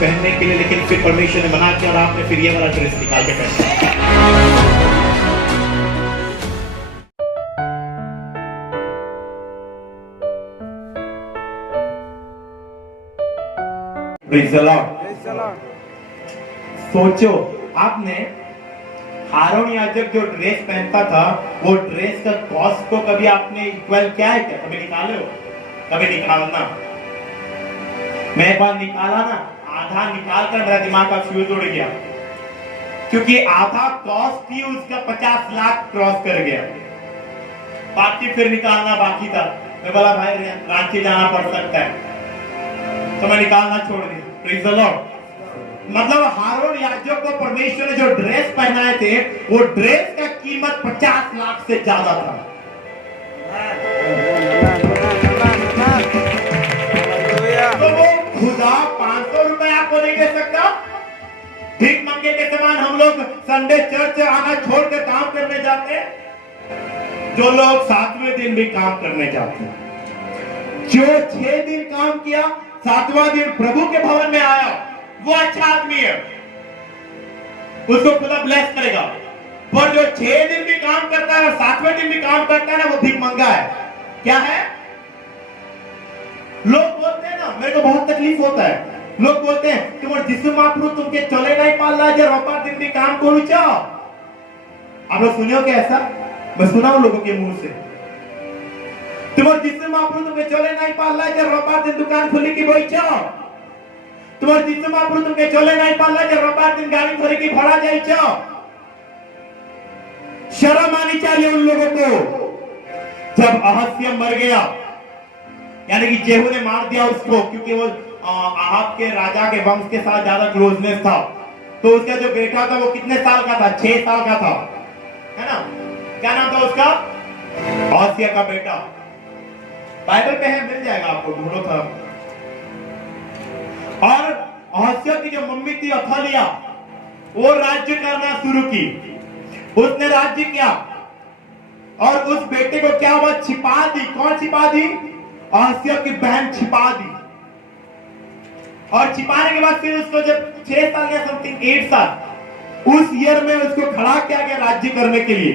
पहनने के लिए, लेकिन फिर परमेश्वर ने मना किया और आपने फिर ये वाला ड्रेस निकाल के पहना। Praise the Lord. सोचो, आपने हारून याजक जो ड्रेस पहनता था, वो ड्रेस का कॉस्ट को कभी आपने इक्वल किया है क्या? कभी निकाले हो? कभी निकालना। मैं एक बार निकाला ना, आधा निकाल कर मेरा दिमाग का फ्यूज उड़ गया, क्योंकि आधा कॉस्ट ही उसका 50 लाख क्रॉस कर गया। बाकी फिर निकालना बाकी था। मैं बोला भाई रांची जाना पड़ सकता है, तो मैं निकालना छोड़ दिया। Praise the Lord. मतलब हारून याजक को परमेश्वर ने जो ड्रेस पहनाए थे, वो ड्रेस का कीमत 50 लाख से ज्यादा था। तो वो खुदा 500 रुपए आपको नहीं दे सकता? भीख मंगे के समान हम लोग संडे चर्च आना छोड़कर काम करने जाते हैं। जो लोग 7वें दिन भी काम करने जाते हैं, जो 6 दिन काम किया, 7वां दिन प्रभु के भवन में आया, वो अच्छा आदमी है, उसको खुदा ब्लेस करेगा। पर जो 6 दिन भी काम करता है और 7वें दिन भी काम करता है ना, वो भीख मंगा है। क्या है? लोग बोलते हैं ना, मेरे को बहुत तकलीफ होता है, लोग बोलते हैं तुम्हारे जिसु महाप्रभु तुमके चले नहीं पाला जब रविवार दिन भी काम करू चाहो। आप लोग सुनियो क्या ऐसा? मैं सुना हूं लोगों के मुंह से, तुम्हारे जिसु महाप्रभु तुमके चले नहीं पाला जब रविवार दिन दुकान खुली की बोई चाहो। तुम्हारे जिसु महाप्रभु तुमके चले नहीं पाला जब रविवार दिन गाड़ी धरे की भरा जाई चाहो। शर्म आनी चाहिए उन लोगों को। जब अहस्या मर गया, यानी कि जेहू ने मार दिया उसको, क्योंकि वो आहाब के राजा के वंश के साथ ज्यादा क्लोजनेस था, तो उसका जो बेटा था वो कितने साल का था? 6 साल का था, है ना? क्या नाम था उसका? अहस्या का बेटा। बाइबल पे है, मिल जाएगा आपको, ढूंढो था। और अहस्या की जो मम्मी थी अथालिया, वो राज्य करना शुरू की, उसने राज्य किया और उस बेटे को क्या हुआ? छिपा दी। कौन छिपा दी? अहस्या की बहन छिपा दी। और छिपाने के बाद फिर उसको जब 6 साल या समथिंग 8 साल, उस ईयर में उसको खड़ा किया गया राज्य करने के लिए।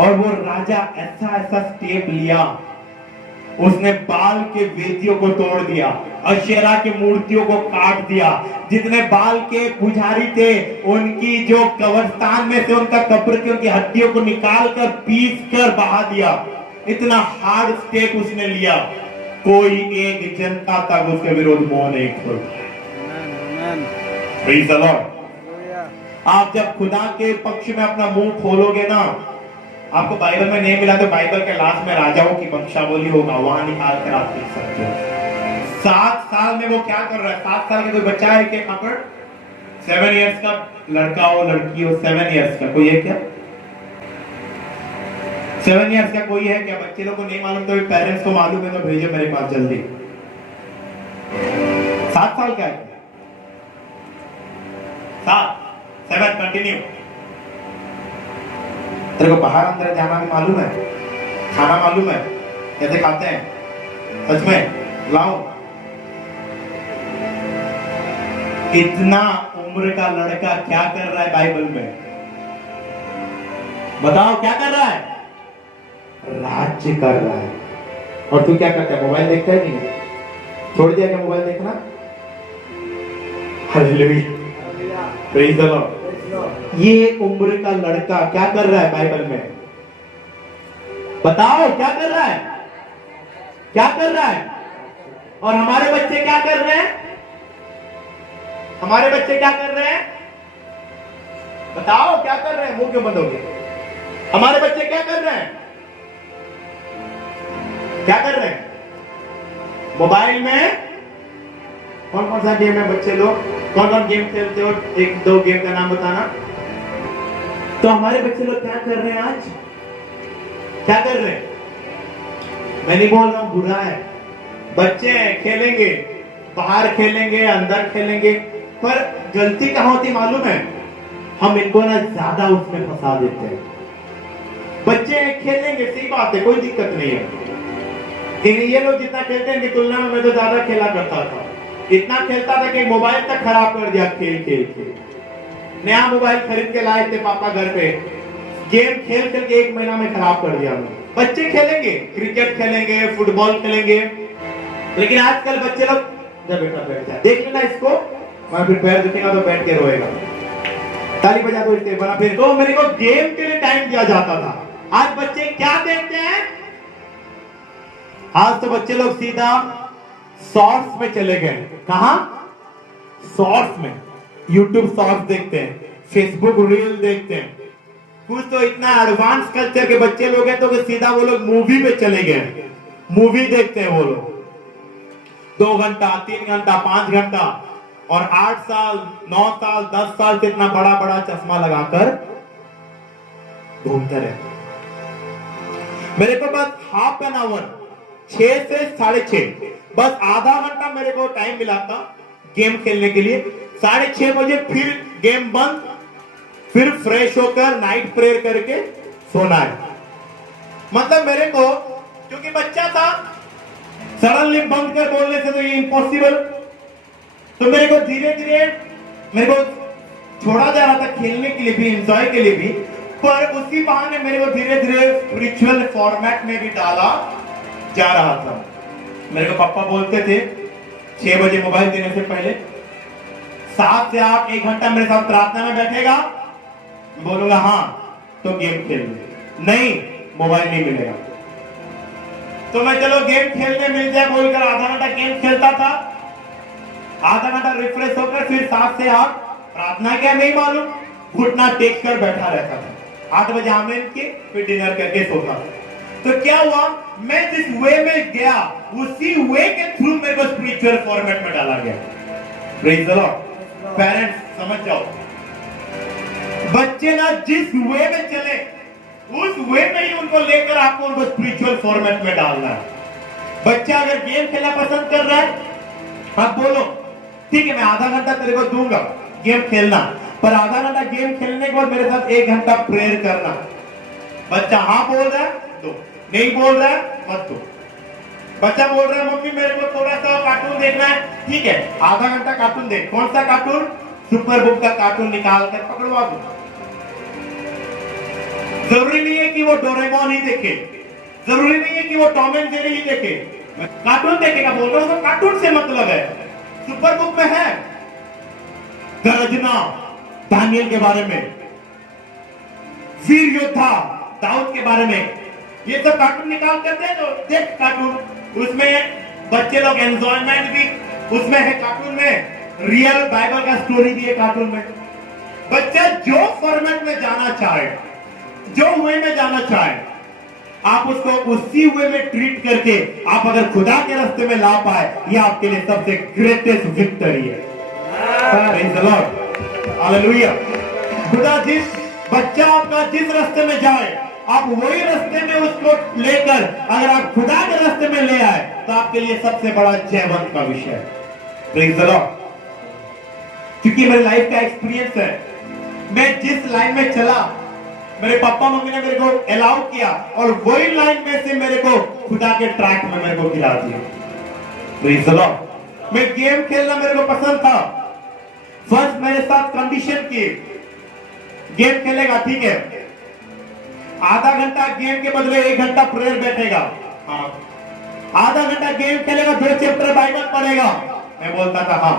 और वो राजा ऐसा ऐसा स्टेप लिया, उसने बाल के वेदियों को तोड़ दिया, अशेरा के मूर्तियों को काट दिया, जितने बाल के पुजारी थे उनकी जो कब्रिस्तान में से उनका कब्र की उनकी हड्डियों को निकाल कर पीस कर बहा दिया। इतना हार्ड स्टेप उसने लिया, कोई एक जनता तक उसके विरोध मुंह नहीं खोलता। Praise the Lord. आप जब खुदा के पक्ष में अपना मुंह खोलोगे ना, आपको बाइबल में नहीं मिला तो बाइबल के लास्ट में राजाओं की वंशावली होगा, वहां निकाल कर आप देख सकते हो। 7 साल में वो क्या कर रहा है? 7 साल का कोई बच्चा है क्या? यहाँ पर 7 इयर्स का लड़का हो लड़की हो, 7 इयर्स का कोई है क्या? 7 इयर्स का कोई है क्या? बच्चे लोग को नहीं मालूम तो पेरेंट्स को मालूम है तो भेजो मेरे पास जल्दी। 7 साल का है? 7 कंटिन्यू। तेरे को बाहर अंदर जाना भी मालूम है, खाना मालूम है, कैसे खाते हैं? सच में लाओ। इतना उम्र का लड़का क्या कर रहा है बाइबल में? बताओ क्या कर रहा है? राज्य कर रहा है। और तू क्या करता है? मोबाइल देखता है? नहीं, छोड़ दिया क्या मोबाइल देखना? Hallelujah, praise the Lord. ये उम्र का लड़का क्या कर रहा है बाइबल में? बताओ क्या कर रहा है? क्या कर रहा है? और हमारे बच्चे क्या कर रहे हैं? हमारे बच्चे क्या कर रहे हैं? बताओ क्या कर रहे हैं? मुंह क्यों बंद हो गए? हमारे बच्चे क्या कर रहे हैं? क्या कर रहे हैं? मोबाइल में कौन कौन सा गेम है? बच्चे लोग कौन कौन गेम खेलते हो? 1-2 गेम का नाम बताना। तो हमारे बच्चे लोग क्या कर रहे हैं आज? क्या कर रहे हैं? मैं नहीं बोल रहा हूं बुरा है, बच्चे खेलेंगे, बाहर खेलेंगे, अंदर खेलेंगे, पर गलती कहां होती मालूम है? हम इनको ना ज्यादा उसमें फंसा देते हैं। बच्चे खेलेंगे, सही बात है, कोई दिक्कत नहीं है, लेकिन ये लोग जितना खेलते हैं कि तुलना में मैं तो ज्यादा खेला करता था। इतना खेलता था कि मोबाइल तक खराब कर दिया खेल खेल के। नया मोबाइल खरीद के लाए थे पापा घर पे, गेम खेल खेल के 1 महीना में खराब कर दिया। बच्चे खेलेंगे, क्रिकेट खेलेंगे, फुटबॉल खेलेंगे, लेकिन आजकल बच्चे लोग बेटा बैठ जा, देख लेना इसको, मैं फिर पैर दुखेगा तो बैठ के रोएगा, ताली बजा दो इसके बना। फिर तो मेरे को गेम के लिए टाइम दिया जाता था। आज बच्चे क्या देखते हैं? आज तो बच्चे लोग सीधा शॉर्ट्स में चले गए। कहां? शॉर्ट्स में। यूट्यूब शॉर्ट्स देखते हैं, फेसबुक रील देखते हैं। कुछ तो इतना एडवांस कल्चर के बच्चे लोग हैं तो सीधा वो लोग मूवी पे चले गए, मूवी देखते हैं वो लोग 2 घंटा, 3 घंटा, 5 घंटा, और 8 साल, 9 साल, 10 साल से इतना बड़ा बड़ा चश्मा लगाकर घूमते रहते। मेरे को बस हाफ एन आवर, 6 से 6:30, बस आधा घंटा मेरे को टाइम मिला था गेम खेलने के लिए। 6:30 बजे फिर गेम बंद, फिर फ्रेश होकर नाइट प्रेयर करके सोना है। मतलब मेरे को, क्योंकि बच्चा था, सडनली बंद कर बोलने से तो ये इम्पॉसिबल, तो मेरे को धीरे धीरे मेरे को छोड़ा जा रहा था खेलने के लिए भी, एंजॉय के लिए भी, पर उसी बहाने मेरे को धीरे धीरे स्पिरिचुअल फॉर्मेट में भी डाला जा रहा था। मेरे को पापा बोलते थे 6 बजे मोबाइल देने से पहले 7 से 8 1 घंटा मेरे साथ प्रार्थना में बैठेगा, बोलूंगा हाँ तो गेम खेल ले, नहीं मोबाइल नहीं मिलेगा। तो मैं चलो गेम खेलने मिल जाए बोलकर आधा घंटा गेम खेलता था, आधा घंटा रिफ्रेश होकर फिर 7 से 8 प्रार्थना क्या नहीं मालूम, घुटना टेक कर बैठा रहता था। 8 बजे आमेन के फिर डिनर करके सोता था। तो क्या हुआ, मैं जिस वे में गया उसी वे के थ्रू मेरे को स्पिरिचुअल फॉर्मेट में डाला गया। Praise the Lord. पेरेंट्स समझ जाओ, बच्चे ना जिस वे में चले उस वे में ही उनको लेकर आपको उनको स्पिरिचुअल फॉर्मेट में डालना है। बच्चा अगर गेम खेलना पसंद कर रहा है, आप बोलो ठीक है मैं आधा घंटा तेरे को दूंगा गेम खेलना, पर आधा घंटा गेम खेलने के बाद मेरे साथ 1 घंटा प्रेयर करना। बच्चा हाँ बोल रहा है तो, नहीं बोल रहा है मत दो। बच्चा बोल रहा है मम्मी मेरे को थोड़ा सा कार्टून देखना है, ठीक है आधा घंटा कार्टून देख। कौन सा कार्टून? सुपर बुक का कार्टून निकाल कर पकड़वा दो। जरूरी नहीं है कि वो डोरेमोन ही देखे, जरूरी नहीं है कि वो टॉम एंड जेरी ही देखे, कार्टून देखेगा बोल रहा हूं तो कार्टून से मतलब है। सुपर बुक में है गर्जना दानियल के बारे में, वीर योद्धा दाऊद के बारे में, ये सब कार्टून निकाल करते हैं तो देख कार्टून, उसमें बच्चे लोग एंजॉयमेंट भी उसमें है, कार्टून में रियल बाइबल का स्टोरी भी है कार्टून में। बच्चा जो फॉर्मेट में जाना चाहे, जो वे में जाना चाहे, आप उसको उसी वे में ट्रीट करके आप अगर खुदा के रास्ते में ला पाए, ये आपके लिए सबसे ग्रेटेस्ट विक्टरी है। Praise the Lord, hallelujah. खुदा जिस बच्चा आपका जिस रास्ते में जाए, आप वही रास्ते में उसको लेकर अगर आप खुदा के रास्ते में ले आए तो आपके लिए सबसे बड़ा जयवंत का विषय है। Praise the Lord. क्योंकि मेरे लाइफ का एक्सपीरियंस है, मैं जिस लाइन में चला मेरे पापा मम्मी ने मेरे को अलाउ किया और वही लाइन में से मेरे को खुदा के ट्रैक में मेरे को गिरा दिया। Praise the Lord. मैं गेम खेलना मेरे को पसंद था। फर्स्ट मेरे साथ कंडीशन की, गेम खेलेगा ठीक है, आधा घंटा गेम के बदले 1 घंटा प्रेयर बैठेगा। हाँ। आधा घंटा गेम खेलेगा, 2 चैप्टर बाइबल पढ़ेगा। मैं बोलता था हाँ।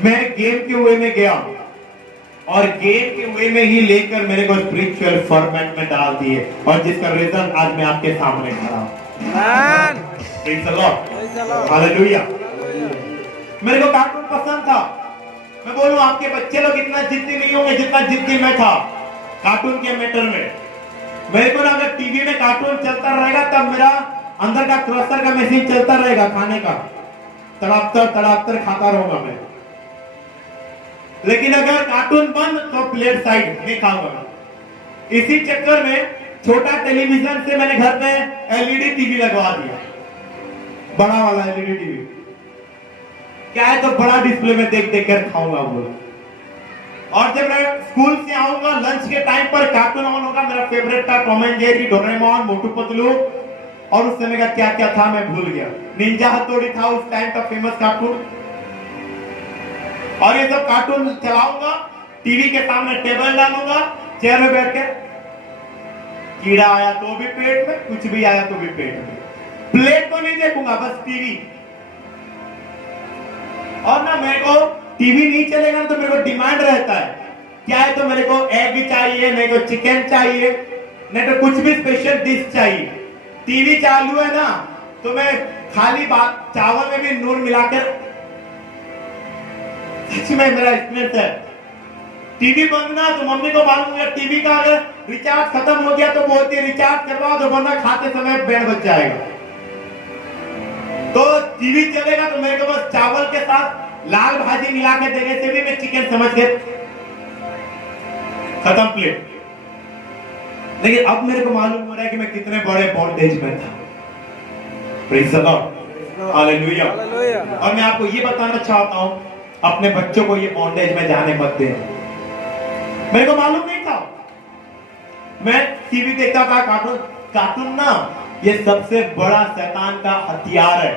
मैं गेम के वे में गया और गेम के वे में ही लेकर मेरे को स्पिरिचुअल फॉर्मेट में डाल दिए, और जिसका रिजल्ट आज मैं आपके सामने खड़ा हूं। Praise the Lord, hallelujah. मेरे को कार्टून पसंद था। मैं बोलूं आपके बच्चे लोग इतना जिद्दी नहीं होंगे जितना जिद्दी मैं था कार्टून के मैटर में। मेरे को ना अगर टीवी में कार्टून चलता रहेगा तब मेरा अंदर का क्रॉसर का मशीन चलता रहेगा खाने का, तड़ापतर खाता रहूंगा मैं। लेकिन अगर कार्टून बंद तो प्लेट साइड नहीं खाऊंगा। इसी चक्कर में छोटा टेलीविजन से मैंने घर में एलईडी टीवी लगवा दिया, बड़ा वाला एलईडी टीवी। क्या है तो बड़ा डिस्प्ले में देख देख कर खाऊंगा बोल। और जब मैं स्कूल से आऊंगा लंच के टाइम पर कार्टून ऑन होगा। मेरा फेवरेट था Tom and Jerry, Doraemon, Motu Patlu, और उस समय का क्या क्या था मैं भूल गया। निंजा हथौड़ी था उस टाइम का फेमस कार्टून। और ये सब कार्टून चलाऊंगा, टीवी के सामने टेबल डालूंगा, चेयर में बैठ के कीड़ा आया तो भी पेट में, कुछ भी आया तो भी पेट में, प्लेट तो नहीं देखूंगा, बस टीवी। और ना मेरे को टीवी नहीं चलेगा तो मेरे को डिमांड रहता है, क्या है तो मेरे को एग चाहिए, नहीं तो चिकन चाहिए, नहीं तो कुछ भी स्पेशल डिश चाहिए। टीवी चालू है ना तो मैं खाली बात चावल में भी नून मिलाकर, सच में मेरा एक्सपीरियंस है। टीवी बंद ना तो मम्मी को मालूम है, टीवी का अगर रिचार्ज खत्म हो गया तो बोलती है रिचार्ज करवाओ, तो वरना खाते समय बैंड बज जाएगा। तो टीवी चलेगा तो मेरे को बस चावल के साथ लाल भाजी मिला के देने से भी मैं चिकन समझ के खत्म प्लेट। लेकिन अब मेरे को मालूम हो रहा है कि मैं कितने बड़े बॉन्डेज में था। Praise the Lord, hallelujah. और मैं आपको ये बताना चाहता हूं, अपने बच्चों को ये बॉन्डेज में जाने मत देना। मेरे को मालूम नहीं था, मैं टीवी देखता था, कार्टून ना ये सबसे बड़ा शैतान का हथियार है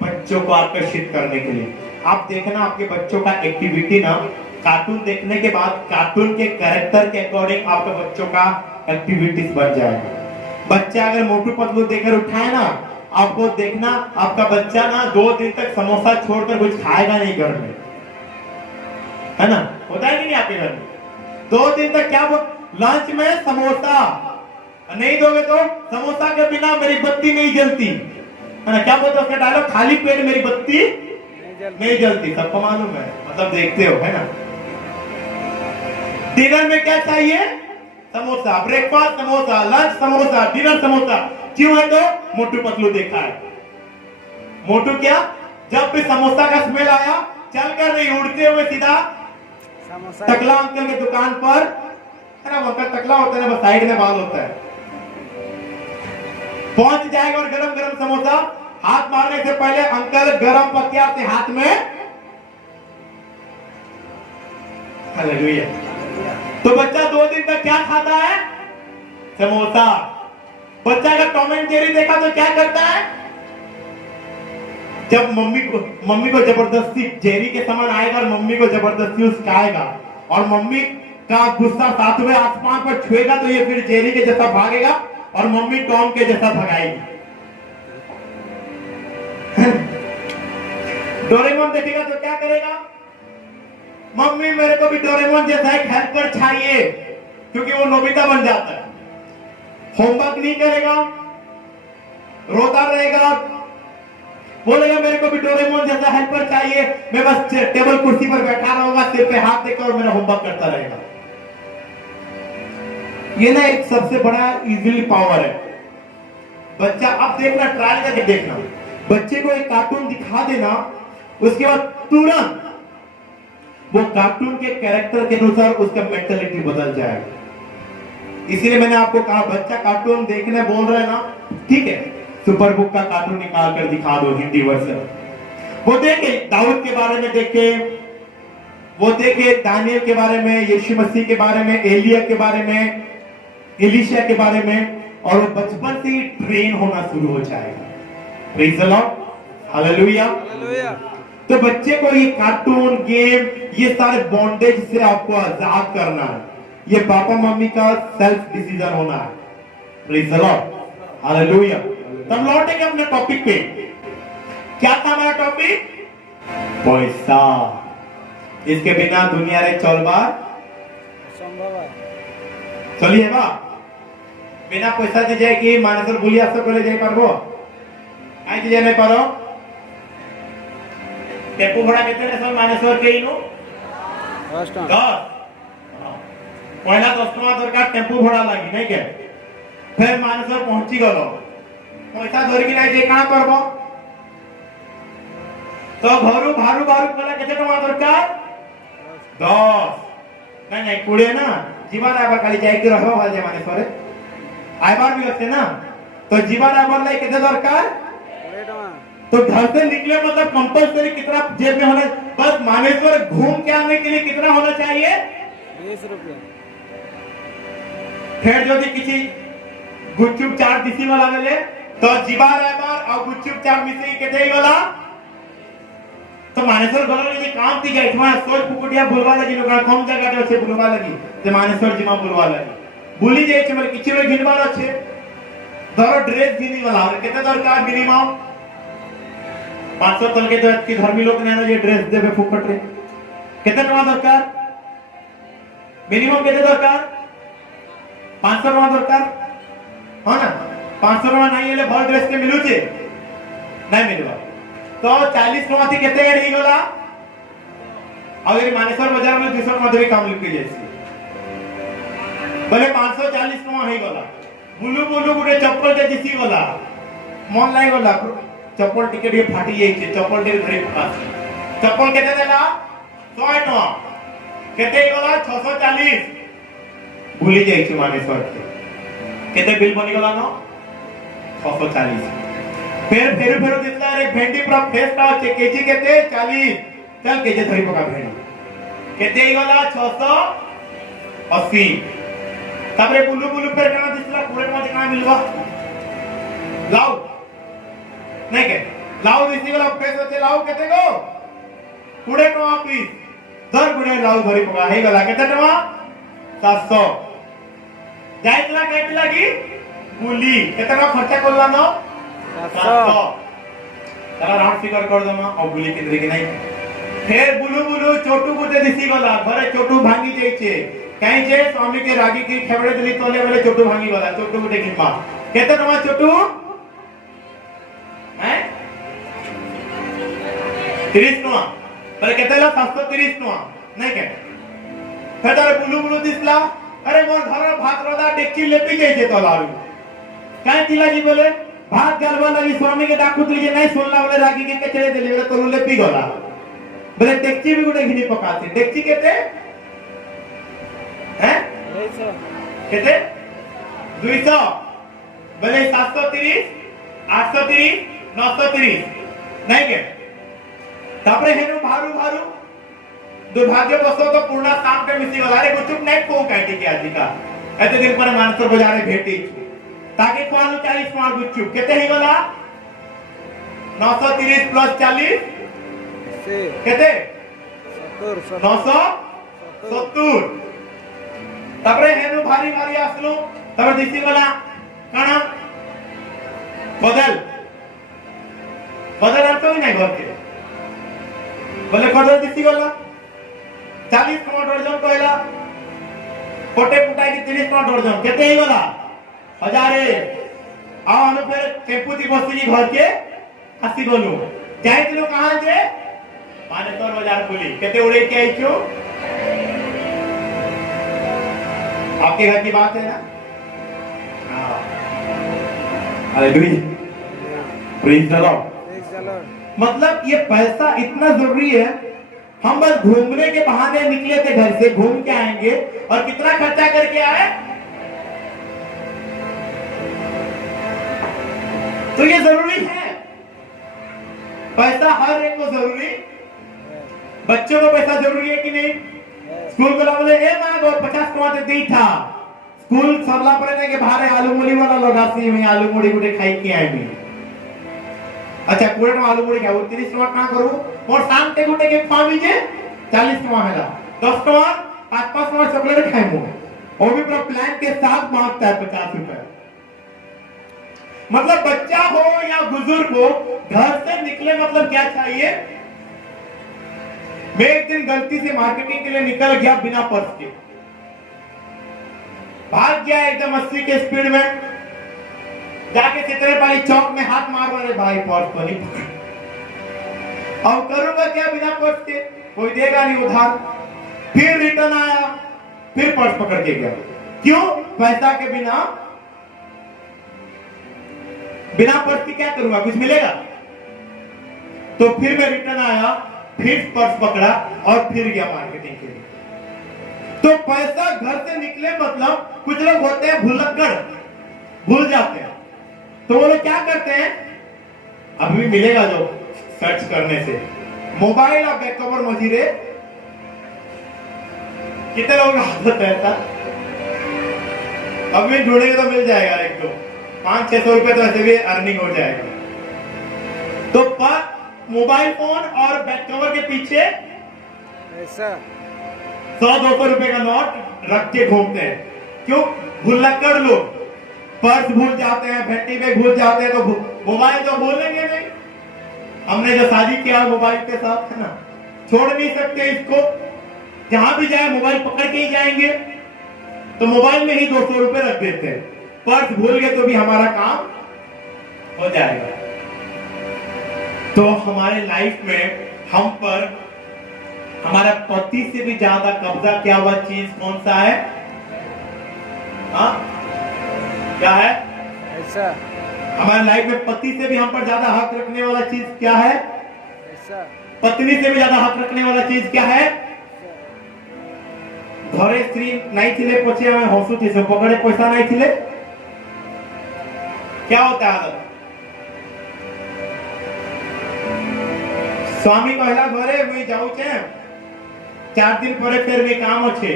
बच्चों को आकर्षित करने के लिए। आप देखना आपके बच्चों का एक्टिविटी ना कार्टून देखने के बाद कार्टून के कैरेक्टर के अकॉर्डिंग आपके बच्चों का एक्टिविटीज बन जाएगा। बच्चा अगर मोटू पतलू देखकर उठाए ना, आपको देखना आपका बच्चा ना 2 दिन तक समोसा छोड़कर कुछ खाएगा नहीं घर में, है ना? होता है कि नहीं आपके घर में? 2 दिन तक क्या लंच में समोसा नहीं दोगे तो समोसा के बिना मेरी बत्ती नहीं जलती, है ना? क्या बोलते उसका डायलॉग, खाली पेट मेरी बत्ती नहीं जलती। सबको मालूम है, मतलब देखते हो, है ना? डिनर में क्या चाहिए? Samosa. Breakfast samosa, lunch samosa, dinner samosa. क्यों है तो मोटू पतलू देखा है। मोटू क्या, जब भी समोसा का स्मेल आया चलकर नहीं, उड़ते हुए सीधा टकला अंकल के दुकान पर, है ना? वो टकला होता है ना, साइड में बाल होता है, पहुंच जाएगा और गरम गरम समोसा हाथ मारने से पहले अंकल गरम पतिया से हाथ में, हालेलुया। तो बच्चा 2 दिन तक क्या खाता है? समोसा। बच्चा अगर टॉम एंड जेरी देखा तो क्या करता है? जब मम्मी को जबरदस्ती जेरी के सामान आएगा और मम्मी को जबरदस्ती उसकाएगा और मम्मी का गुस्सा 7वें आसमान पर छुएगा तो ये फिर जेरी के जैसा भागेगा और मम्मी टॉम के जैसा भगाएगी। डोरेमोन देखेगा तो क्या करेगा? मम्मी मेरे को भी डोरेमोन जैसा एक हेल्पर चाहिए, क्योंकि वो नोबिता बन जाता है। होमवर्क नहीं करेगा, रोता रहेगा, बोलेगा मेरे को भी डोरेमोन जैसा हेल्पर चाहिए, मैं बस टेबल कुर्सी पर बैठा रहूंगा, सिर पे हाथ देकर और मेरा होमवर्क करता रहेगा। ये ना एक सबसे बड़ा इजिली पावर है। बच्चा अब देखना, ट्रायल करके देखना, बच्चे को एक कार्टून दिखा देना, उसके बाद तुरंत वो कार्टून के कैरेक्टर के अनुसार उसका मेंटालिटी बदल जाएगा। इसीलिए मैंने आपको कहा, बच्चा कार्टून देखने बोल रहा है ना, ठीक है, सुपर बुक का कार्टून निकाल कर दिखा दो, हिंदी वर्जन। वो देखे दाऊद के बारे में, देखे वो देखे दानियल के बारे में, यीशु मसीह के बारे में, एलिया के बारे में, एलिशा के बारे में, और वो बचपन से ही ट्रेन होना शुरू हो जाएगा। Praise the Lord, hallelujah. तो बच्चे को ये कार्टून, गेम, ये सारे बॉन्डेज से आपको आजाद करना है। ये पापा मम्मी का सेल्फ डिसीजन होना है। Praise the Lord, hallelujah. तब लौटेंगे अपने टॉपिक पे। क्या था हमारा टॉपिक? पैसा। इसके बिना दुनिया रे चलबार संभव है। चलिए बा, बिना पैसा दे जाए कि मानेसर बुलिया सब ले जाए पारबो? आई दे जाने पारो? टेम्पो भाड़ा कितने ने सब मानेसर के इनो? 10 पहला 10 टका दरकार टेम्पो भाड़ा लागी नहीं के? फिर मानेसर पहुंची गलो, पैसा धरिकी नहीं जे कहां करबो? तो घरू भारू कला केते टका दरकार? 10 नहीं कुड़े ना जीवन आबा खाली जाए कि रहबो वाले मानेसर आइबार भी लगते ना, तो जीवन आइबार लाई कितने दरकार? तो घर से निकले मतलब कंपल्सरी कितना जेब में होना? बस मानेसर घूम के आने के लिए कितना होना चाहिए? 20 रुपया। फिर जो किसी गुपचुप चाट दिसी वाला मिले तो जीवार आइबार और गुपचुप चाट मिसे कितने वाला? तो मानेश्वर गला जे काम थी गई थमा सोच पुकुटिया बोलवा लगी लोग कम जगह रे अच्छे बोलवा लगी ते मानेश्वर जी मा बोलवा लगी भूली जाय छे मतलब किछि रे घिनबार अच्छे धरो ड्रेस घिनी वाला केते दरकार मिनिमम 500 तल के तो की धर्मी लोग ने ये ड्रेस देबे फुकट रे केते टका दरकार मिनिमम केते दरकार 500 टका दरकार हो ना 500 टका नहीं हेले भल ड्रेस के मिलु छे नहीं मिलबा तो 40 टका थी केते गाड़ी गला अगर मानेश्वर बाजार में 200 टका देबे काम लिख जायसी बोले 540 टका हे गला बुलु बुलु गुटे चप्पल के दिसी गला मन लाई गला चप्पल टिके टिके फाटी जाई छे चप्पल टिके धरि पास चप्पल केते देला 100 टका केते गला 640 भूली जाई छे मानेश्वर के केते बिल बनी गला न 640 फिर दिसला रे भेंडी पूरा फ्रेश ता छे केजी केते 40 चल केजी धरि पका भेंडी केते गला 680 तापरे बुलु बुलु पर कना दिसला पूरे मध्ये का मिलवा लाओ नहीं के लाओ दिसी वाला पैसा ते लाओ केते गो पूरे टका पीस दर गुणे लाओ धरि पका हे गला केते टका 700 जाइतला केते लागी बुली केते का खर्चा करला न 700 तारा राउंड फिगर कर दमा और बुली केते कि नहीं फिर बुलु बुलु छोटू गुटे दिसी गला घरे छोटू भांगी जाई छे कहीं जे स्वामी के रागी की खेबड़े दिली तोले वाले छोटू भांगी वाला छोटू गुटे किमा केते टका छोटू हैं 30 टका पर केते ला 730 टका नहीं के फिर तारे बुलु बुलु दिसला अरे मोर घर भात रदा डेक्ची लेपी जाई छे तो लारू काहे तिला जी बोले भात गालवा लगी स्वामी के डाकू तुली नहीं सुनला वाले रागी के कचरे देले बोले तो लेपी गला बोले डेक्ची भी गुटे घिनी पकाती डेक्ची केते हैं केते 200 बोले 730 830 930 नहीं के तापरे हेनु भारू भारू दुर्भाग्यवश तो पूर्ण शाम पे मिसी गला रे गुचुप नहीं को काटी के आजी का एते दिन पर मानसर बाजार भेटी ताके कोन 40 टका गुचुप केते ही गला 930 प्लस 40 केते 970 तापरे हेनु भारी भारी आसलो तापर दिसी गला काना बदल तो ही नहीं घर के बोले बदल दिसी गला 40 टका दर्जन कहला कोटे पुटाई की 30 टका दर्जन केते ही गला हजारे आ हम फिर टेम्पू बसी की घर के आसी गलु जाइतलो कहां जे मानेश्वर बाजार बोली केते उड़े के आइछो आपके घर की बात है ना हां हालेलुया प्रेज द लॉर्ड मतलब ये पैसा इतना जरूरी है हम बस घूमने के बहाने निकले थे घर से घूम के आएंगे और कितना खर्चा करके आए तो ये जरूरी है पैसा हर एक को जरूरी बच्चों को पैसा जरूरी है कि नहीं स्कूल को बोले ए मां वो 50 टका दे दी था स्कूल सबला पड़े के बाहर आलू मूली वाला लगासी में आलू मूली गुटे खाई के आई भी अच्छा पूरे में आलू मूली खाओ 30 टका का करू और शाम के गुटे के खा लीजिए 40 टका हैला 10 टका 5-5 टका चॉकलेट खाए मु वो भी पूरा प्लान के साथ मांगता है 50 रुपए मतलब बच्चा हो या बुजुर्ग हो घर से निकले मतलब क्या चाहिए मैं एक दिन गलती से मार्केटिंग के लिए निकल गया बिना पर्स के भाग गया एकदम 80 के स्पीड में जाके चित्रेपाली चौक में हाथ मार रहे भाई पर्स तो नहीं पकड़ अब करूंगा क्या बिना पर्स के कोई देगा नहीं उधार फिर रिटर्न आया फिर पर्स पकड़ के गया क्यों पैसा के बिना पर्स के क्या करूंगा कुछ मिलेगा तो फिर मैं रिटर्न आया फिर पर्स पकड़ा और फिर गया मार्केटिंग के लिए तो पैसा घर से निकले मतलब कुछ लोग होते हैं भुलक्कड़ भूल जाते हैं तो वो लोग क्या करते हैं अभी भी मिलेगा जो सर्च करने से मोबाइल और बैक कवर मजीरे कितने लोगों का आदत है ऐसा अभी ढूंढेंगे तो मिल जाएगा एक दो 500-600 रुपए तो ऐसे भी अर्निंग हो जाएगा तो मोबाइल फोन और बैक कवर के पीछे ऐसा 100-200 रुपए का नोट रख के घूमते हैं। क्यों? भुलक्कड़ लोग पर्स भूल जाते हैं, भेटी बैग भूल जाते हैं, तो मोबाइल तो भूलेंगे नहीं। हमने जो शादी किया मोबाइल के साथ है ना, छोड़ नहीं सकते इसको। जहां भी जाए मोबाइल पकड़ के ही जाएंगे, तो मोबाइल में ही 200 रुपए रख देते हैं। पर्स भूल गए तो भी हमारा काम हो जाएगा। तो हमारे लाइफ में हम पर हमारा पति से भी ज्यादा कब्जा किया हुआ चीज कौन सा है? हाँ, क्या है? ऐसा हमारे लाइफ में पति से भी हम पर ज्यादा हक रखने वाला चीज क्या है? ऐसा पत्नी से भी ज्यादा हक रखने वाला चीज क्या है? घरे स्त्री नहीं थिले पछे हमें हंसुती से पकड़े पैसा नहीं थिले क्या होता है? स्वामी कहला घरे मुई जाऊ छे 4 दिन परे फिर भी काम अच्छे।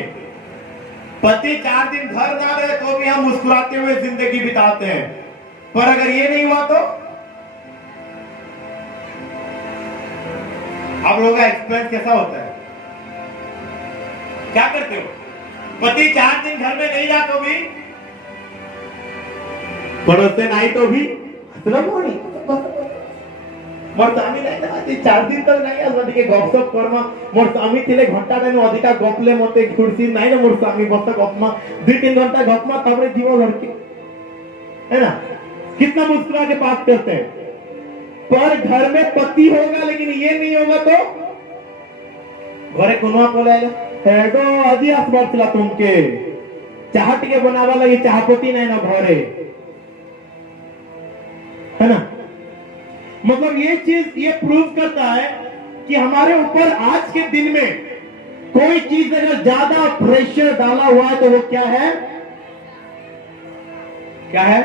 पति 4 दिन घर ना रहे तो भी हम मुस्कुराते हुए जिंदगी बिताते हैं। पर अगर ये नहीं हुआ तो आप लोगों का एक्सपीरियंस कैसा होता है? क्या करते हो? पति 4 दिन घर में नहीं रहा तो भी, पड़ोसे नहीं तो भी मोर स्वामी नहीं था 4 दिन तक नहीं आस के गपसप करमा। मोर स्वामी थिले घंटा टाइम अधिका गपले मते खुर्सी नहीं ना मोर स्वामी बस गपमा 2-3 घंटा गपमा तबरे जीव लड़के है ना, कितना मुस्कुरा के बात करते हैं। पर घर में पति होगा लेकिन ये नहीं होगा तो घरे कोनवा बोलेगा हेडो आदि आसबार चला तुमके चाह टिके बनावा लगी चाहपति नहीं ना घरे है ना। मतलब ये चीज ये प्रूव करता है कि हमारे ऊपर आज के दिन में कोई चीज अगर ज्यादा प्रेशर डाला हुआ है तो वो क्या है? क्या है?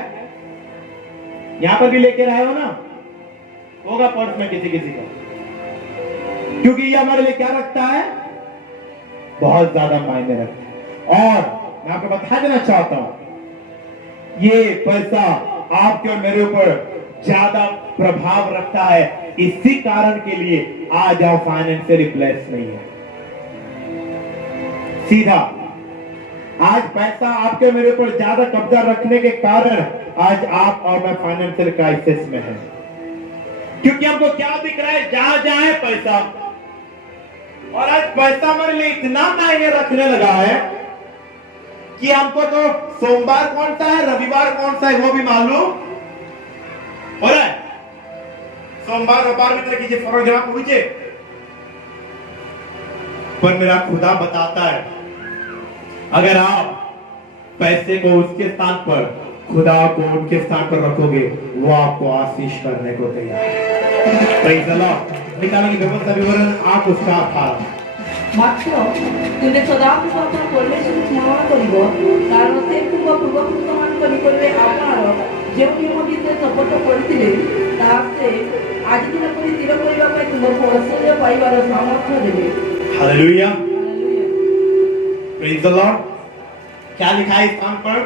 यहां पर भी लेके रहे हो ना, होगा पर्स में किसी किसी का, क्योंकि ये हमारे लिए क्या रखता है? बहुत ज्यादा मायने रखता है। और मैं आपको बता देना चाहता हूं ये पैसा आपके और मेरे ऊपर ज्यादा प्रभाव रखता है। इसी कारण के लिए आज आप फाइनेंशियली ब्लेस्ड नहीं है। सीधा आज पैसा आपके मेरे ऊपर ज्यादा कब्जा रखने के कारण आज आप और मैं फाइनेंशियल क्राइसिस में हैं। क्योंकि हमको क्या दिख रहा है? जहां जाए पैसा। और आज पैसा हमारे लिए इतना मायने रखने लगा है कि हमको तो सोमवार कौन सा है, रविवार कौन सा है वो भी मालूम हो रहा है। सोमवार रविवार में कीजिए फर्क जरा पूछे, पर मेरा खुदा बताता है अगर आप पैसे को उसके स्थान पर, खुदा को उनके स्थान पर रखोगे, वो आपको आशीष करने को तैयार है। Praise the Lord. निकालने की व्यवस्था विवरण आप उसका आधार ମାତ୍ର ତୁମେ ସଦାପ୍ରସନ୍ନ କଲେ ସ୍ମରଣ କରିବ, କାରଣ ସେ ପୂର୍ବ ପୂର୍ବପୁରୁଷମାନଙ୍କ ନିକଟରେ ଆପଣାର ଯେଉଁ ନିୟମ ଭିତରେ ଶପଥ କରିଥିଲେ ତାହା ସେ ଆଜି ଦିନ ପରି ସ୍ଥିର କରିବା ପାଇଁ ତୁମକୁ ଐଶ୍ୱର୍ଯ୍ୟ ପାଇବାର ସାମର୍ଥ୍ୟ ଦେବେ। हालेलुया। Praise the Lord. क्या लिखा है इस स्थान पर?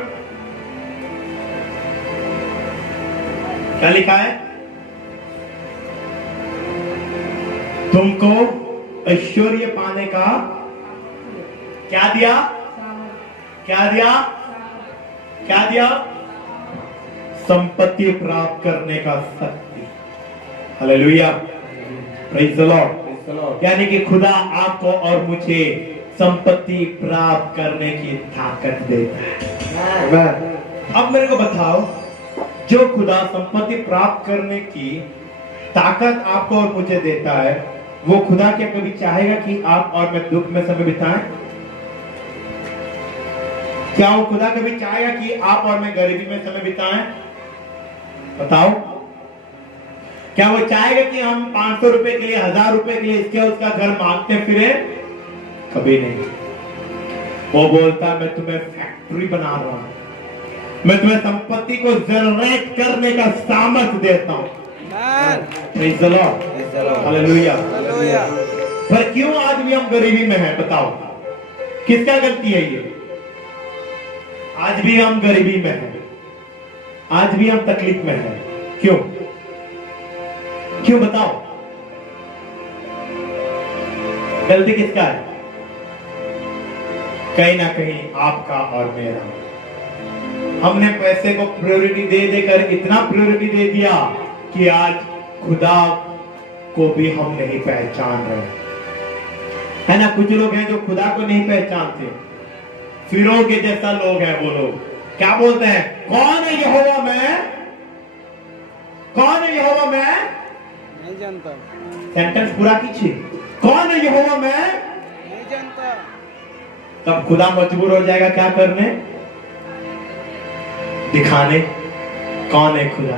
क्या लिखा है? तुमको ऐश्वर्य पाने का क्या दिया? क्या दिया? क्या दिया? संपत्ति प्राप्त करने का शक्ति। हालेलुया। Praise the Lord. यानी कि खुदा आपको और मुझे संपत्ति प्राप्त करने की ताकत देता है। अब मेरे को बताओ, जो खुदा संपत्ति प्राप्त करने की ताकत आपको और मुझे देता है, वो खुदा क्या कभी चाहेगा कि आप और मैं दुख में समय बिताएं? क्या वो खुदा कभी चाहेगा कि आप और मैं गरीबी में समय बिताएं? बताओ, क्या वो चाहेगा कि हम 500 रुपए के लिए, 1000 रुपए के लिए इसके उसका घर मांगते फिरे? कभी नहीं। वो बोलता मैं तुम्हें फैक्ट्री बना रहा हूं, मैं तुम्हें संपत्ति को जनरेट करने का सामर्थ्य देता हूं। Praise the Lord. हालेलुया। पर क्यों आज भी हम गरीबी में हैं? बताओ, किसका गलती है ये? आज भी हम गरीबी में हैं, आज भी हम तकलीफ में हैं। क्यों? क्यों बताओ? गलती किसका है? कहीं ना कहीं आपका और मेरा। हमने पैसे को प्रायोरिटी दे देकर इतना प्रायोरिटी दे दिया कि आज खुदा को भी हम नहीं पहचान रहे, है ना। कुछ लोग हैं जो खुदा को नहीं पहचानते, फिरौन के जैसा लोग हैं। वो लोग क्या बोलते हैं? कौन है यहोवा मैं? कौन है यहोवा मैं? नहीं जानता, सेंटेंस पूरा कीजिए। कौन है यहोवा मैं? नहीं जानता। तब खुदा मजबूर हो जाएगा क्या करने? दिखाने कौन है खुदा।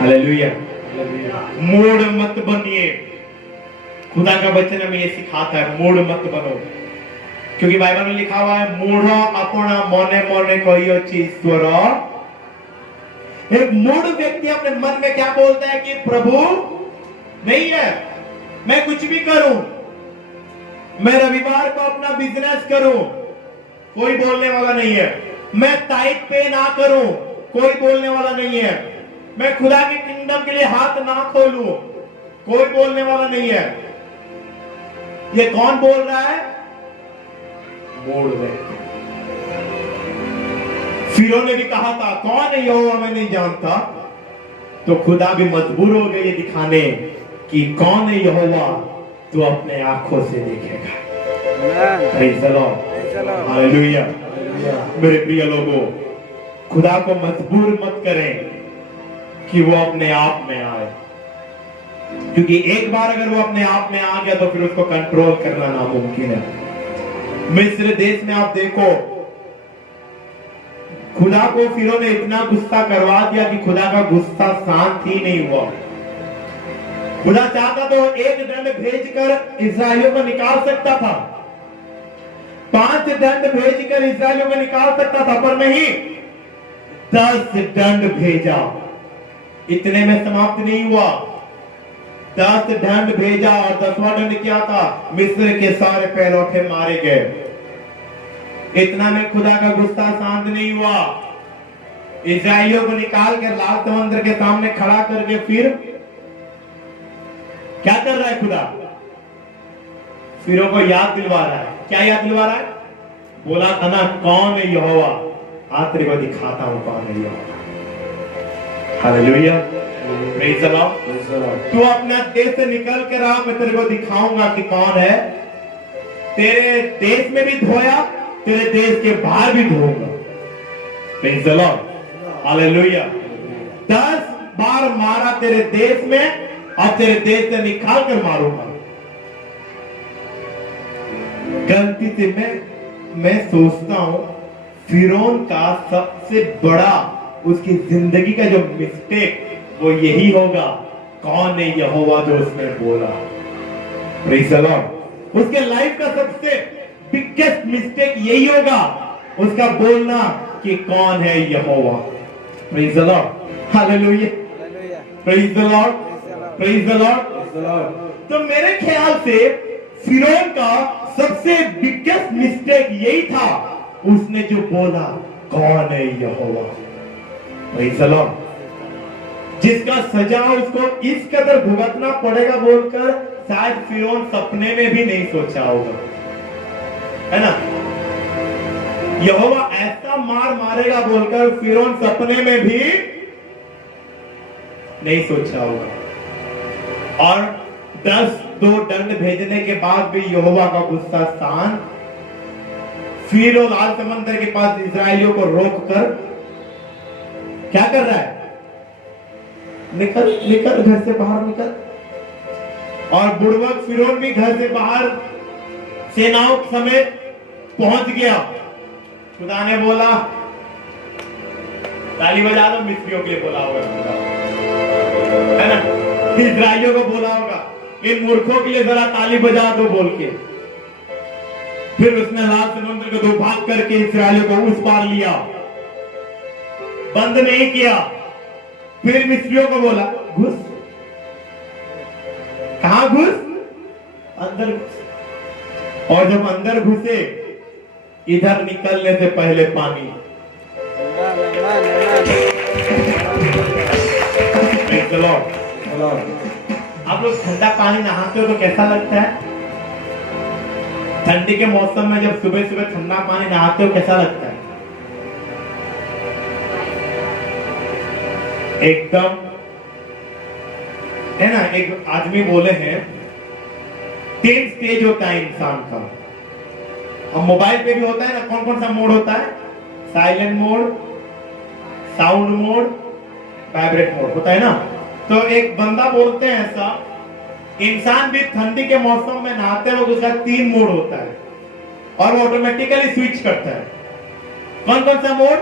हालेलुया। मूड मत बनिए। खुदा का वचन हमें ये सिखाता है, मूड मत बनो। क्योंकि बाइबल में लिखा हुआ है, मूढ़ अपना मने मने कहियो ईश्वर। एक मूढ़ व्यक्ति अपने मन में क्या बोलता है कि प्रभु नहीं है, मैं कुछ भी करूं, मैं रविवार को अपना बिजनेस करूं, कोई बोलने वाला नहीं है। मैं टाइट पे ना करूं, कोई बोलने वाला नहीं है। मैं खुदा के किंगडम के लिए हाथ ना खोलूं, कोई बोलने वाला नहीं है। ये कौन बोल रहा है? मूढ़ व्यक्ति। फिरौन ने भी कहा था, कौन है यहोवा मैं नहीं जानता। तो खुदा भी मजबूर हो गए ये दिखाने कि कौन है यहोवा, तो अपने आंखों से देखेगा। Praise the Lord. हालेलुया। मेरे प्रिय लोगों, खुदा को मजबूर मत करें कि वो अपने आप में आए, क्योंकि एक बार अगर वो अपने आप में आ गया तो फिर उसको कंट्रोल करना नामुमकिन है। मिस्र देश में आप देखो, खुदा को फिरौन ने इतना गुस्सा करवा दिया कि खुदा का गुस्सा शांत ही नहीं हुआ। खुदा चाहता तो एक दंड भेजकर इस्राएलियों को निकाल सकता था, 5 दंड भेजकर इस्राएलियों को निकाल सकता था, पर नहीं, 10 दंड भेजा। इतने में समाप्त नहीं हुआ, 10 दंड भेजा। और 10वां दंड क्या था? मिस्र के सारे पहलौठे मारे गए। इतना में खुदा का गुस्सा शांत नहीं हुआ। इस्राएलियों को निकाल कर लाल समंदर के सामने खड़ा करके फिर क्या कर रहा है खुदा? फिरौन को याद दिलवा रहा है। क्या याद दिलवा रहा है? बोला था ना, कौन है यहोवा, आज तेरे को दिखाता हूं कौन है यहोवा। हालेलुया। Praise the Lord. तू अपना देश से निकल कर आ, मैं तेरे को दिखाऊंगा कि कौन है। तेरे देश में भी धोया, तेरे देश के बाहर भी धोऊंगा। Praise the Lord. हालेलुया। 10 बार मारा तेरे देश में, और तेरे देश से निकाल कर मारूंगा। गलती से मैं सोचता हूं फिरौन का सबसे बड़ा उसकी जिंदगी का जो मिस्टेक वो यही होगा, कौन है यहोवा, जो उसने बोला। Praise the Lord. उसके लाइफ का सबसे बिगेस्ट मिस्टेक यही होगा, उसका बोलना कि कौन है यहोवा। Praise the Lord. Hallelujah. Praise the Lord. Praise the Lord. तो मेरे ख्याल से फिरौन का सबसे बिगेस्ट मिस्टेक यही था, उसने जो बोला कौन है यहोवा। Praise the Lord. जिसका सजा उसको इस कदर भुगतना पड़ेगा बोलकर शायद फिरौन सपने में भी नहीं सोचा होगा, है ना। यहोवा ऐसा मार मारेगा बोलकर फिरौन सपने में भी नहीं सोचा होगा। और 10 दंड भेजने के बाद भी यहोवा का गुस्सा शांत। फिर वो लाल समंदर के पास इस्राएलियों को रोककर क्या कर रहा है? निकल निकल, घर से बाहर निकल। और बुड़वक फिरौन भी घर से बाहर सेनाओं समेत पहुंच गया। खुदा ने बोला, ताली बजा दो, मिस्रियों के लिए बोला होगा, है ना। इस्राएलियों को बोला होगा, इन मूर्खों के लिए जरा ताली बजा दो बोल के। फिर उसने लाल समुद्र को 2 भाग करके इस्राएलियों को उस पार लिया, बंद नहीं किया। फिर मिस्रियों को बोला, घुस। कहां घुस? अंदर घुस। और जब अंदर घुसे, इधर निकलने से पहले पानी। आप लोग ठंडा पानी नहाते हो तो कैसा लगता है? ठंडी के मौसम में जब सुबह सुबह ठंडा पानी नहाते हो कैसा लगता है? एकदम, है ना। एक आदमी बोले हैं 3 स्टेज होता है इंसान का। और मोबाइल पे भी होता है ना, कौन कौन सा मोड होता है? Silent mode, sound mode, vibrate mode होता है ना। तो एक बंदा बोलते हैं ऐसा, इंसान भी ठंडी के मौसम में नहाते वक्त उसका 3 मोड होता है और वो ऑटोमेटिकली स्विच करता है। कौन कौन सा मोड?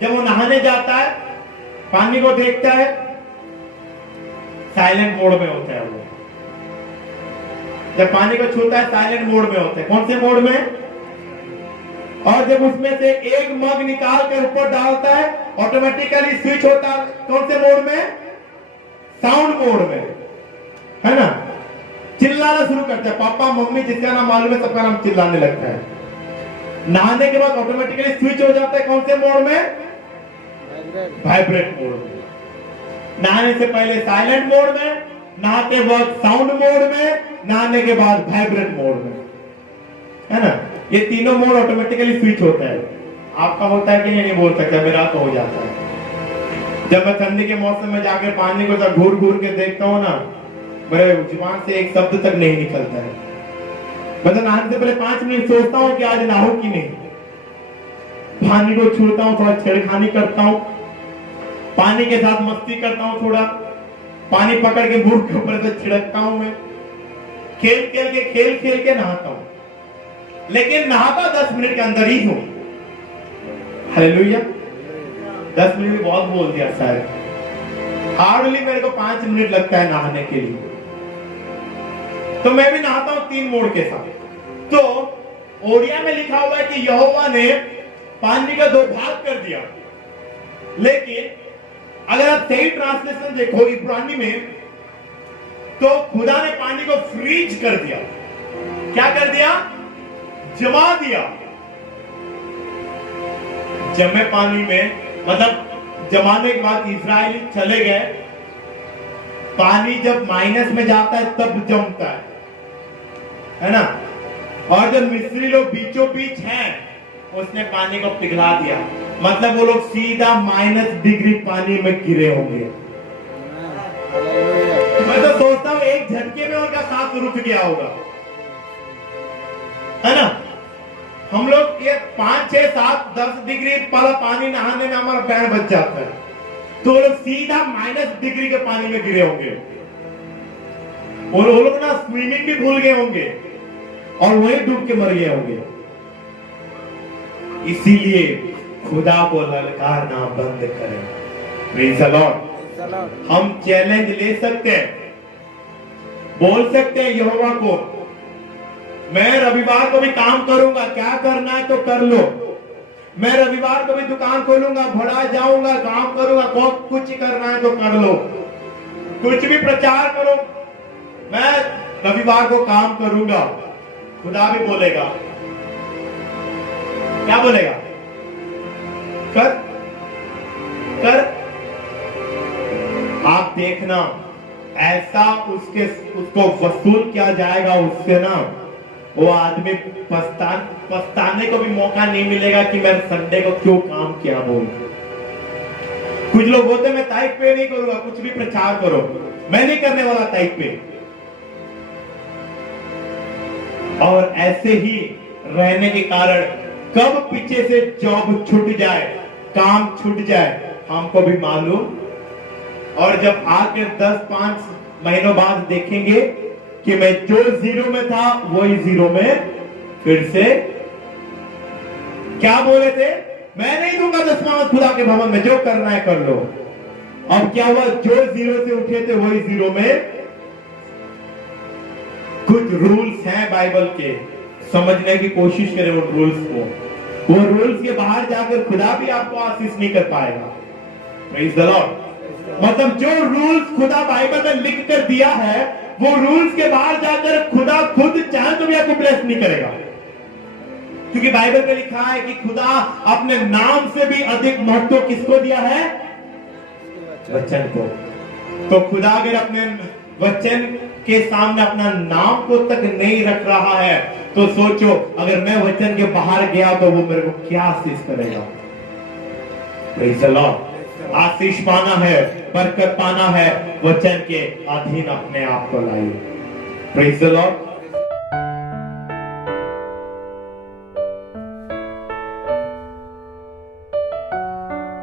जब वो नहाने जाता है, पानी को देखता है, साइलेंट मोड में होता है वो। जब पानी को छूता है साइलेंट मोड में होता है। कौन से मोड में? और जब उसमें से एक मग निकाल कर ऊपर डालता है ऑटोमेटिकली स्विच होता है। कौन से मोड में? साउंड मोड में, है ना। चिल्लाना शुरू करता है, पापा मम्मी जिसका नाम मालूम है सबका नाम चिल्लाने लगता है। नहाने के बाद ऑटोमेटिकली स्विच हो जाता है। कौन से मोड में? वाइब्रेट मोड में। नहाने से पहले साइलेंट मोड में, नहाते वक्त साउंड मोड में, नहाने के बाद वाइब्रेट मोड में, है ना। ये तीनों मोड ऑटोमेटिकली स्विच होता है। आपका होता है कि नहीं बोल सकता, मेरा तो हो जाता है। जब मैं ठंडी के मौसम में जाकर पानी को जब घूर घूर के देखता हूँ ना, मेरे जुबान से एक शब्द तक नहीं निकलता है। मैं तो नहाने से पहले 5 मिनट सोचता हूँ कि आज नहाऊं कि नहीं। पानी को छूता हूँ, थोड़ा छेड़खानी करता हूँ, पानी के साथ मस्ती करता हूँ, थोड़ा पानी पकड़ के मुंह के ऊपर से छिड़कता हूँ। मैं खेल खेल के नहाता हूँ, लेकिन नहाता 10 मिनट के अंदर ही हूँ। हालेलुया। 10 मिनट भी बहुत बोल दिया शायद। हार्डली मेरे को 5 मिनट लगता है नहाने के लिए। तो मैं भी नहाता हूँ 3 मोड के साथ। तो ओडिया में लिखा हुआ है कि यहोवा ने पानी का 2 भाग कर दिया, लेकिन अगर आप सही ट्रांसलेशन देखो इब्रानी में, तो खुदा ने पानी को फ्रीज कर दिया। क्या कर दिया? जमा दिया। जमे पानी में मतलब जमाने के बाद इजराइली चले गए। पानी जब माइनस में जाता है तब जमता है ना। और जब मिस्री लोग बीचों बीच हैं, उसने पानी को पिघला दिया। मतलब वो लोग सीधा -डिग्री पानी में गिरे होंगे। मैं तो सोचता हूँ एक झटके में उनका सांस रुक गया होगा, है ना। हम लोग ये 5, 6, 7, 10 डिग्री वाला पानी नहाने में हमारा पैर बच जाता है, तो वो लोग सीधा -डिग्री के पानी में गिरे होंगे। और वो लोग ना स्विमिंग भी भूल गए होंगे और वही डूब के मर गए होंगे। इसीलिए खुदा को ललकारना बंद करें। Praise the Lord. हम चैलेंज ले सकते हैं, बोल सकते हैं यहोवा को, मैं रविवार को भी काम करूंगा, क्या करना है तो कर लो। मैं रविवार को भी दुकान खोलूंगा, भड़ा जाऊंगा, काम करूंगा, कुछ करना है तो कर लो, कुछ भी प्रचार करो, मैं रविवार को काम करूंगा। खुदा भी बोलेगा, क्या बोलेगा? कर कर। आप देखना ऐसा उसको वसूल किया जाएगा उससे ना, वो आदमी पछताने को भी मौका नहीं मिलेगा कि मैं संडे को क्यों काम किया बोल। कुछ लोग बोलते मैं ताइप पे नहीं करूंगा, कुछ भी प्रचार करो, मैं नहीं करने वाला ताइप पे। और ऐसे ही रहने के कारण कब पीछे से जॉब छूट जाए, काम छूट जाए, हमको भी मालूम। और जब आके 10-5 महीनों बाद देखेंगे कि मैं जो 0 में था वही 0 में फिर से। क्या बोले थे? मैं नहीं दूंगा 10वां खुदा के भवन में, जो करना है कर लो। अब क्या हुआ? जो 0 से उठे थे वही 0 में। कुछ रूल्स हैं बाइबल के, समझने की कोशिश करें उन रूल्स को। वो रूल्स के बाहर जाकर खुदा भी आपको आशीष नहीं कर पाएगा। Praise the Lord. मतलब जो रूल्स खुदा बाइबल में लिख कर दिया है, वो रूल्स के बाहर जाकर खुदा खुद चाहे तो भी आपको ब्लेस नहीं करेगा, क्योंकि बाइबल में लिखा है कि खुदा अपने नाम से भी अधिक महत्व किसको दिया है? वचन को। तो खुदा अगर अपने वचन के सामने अपना नाम को तक नहीं रख रहा है, तो सोचो अगर मैं वचन के बाहर गया तो वो मेरे को क्या आशीष करेगा। Praise the Lord. आशीष पाना है, बरकत पाना है, वचन के अधीन अपने आप को लाइए। Praise the Lord.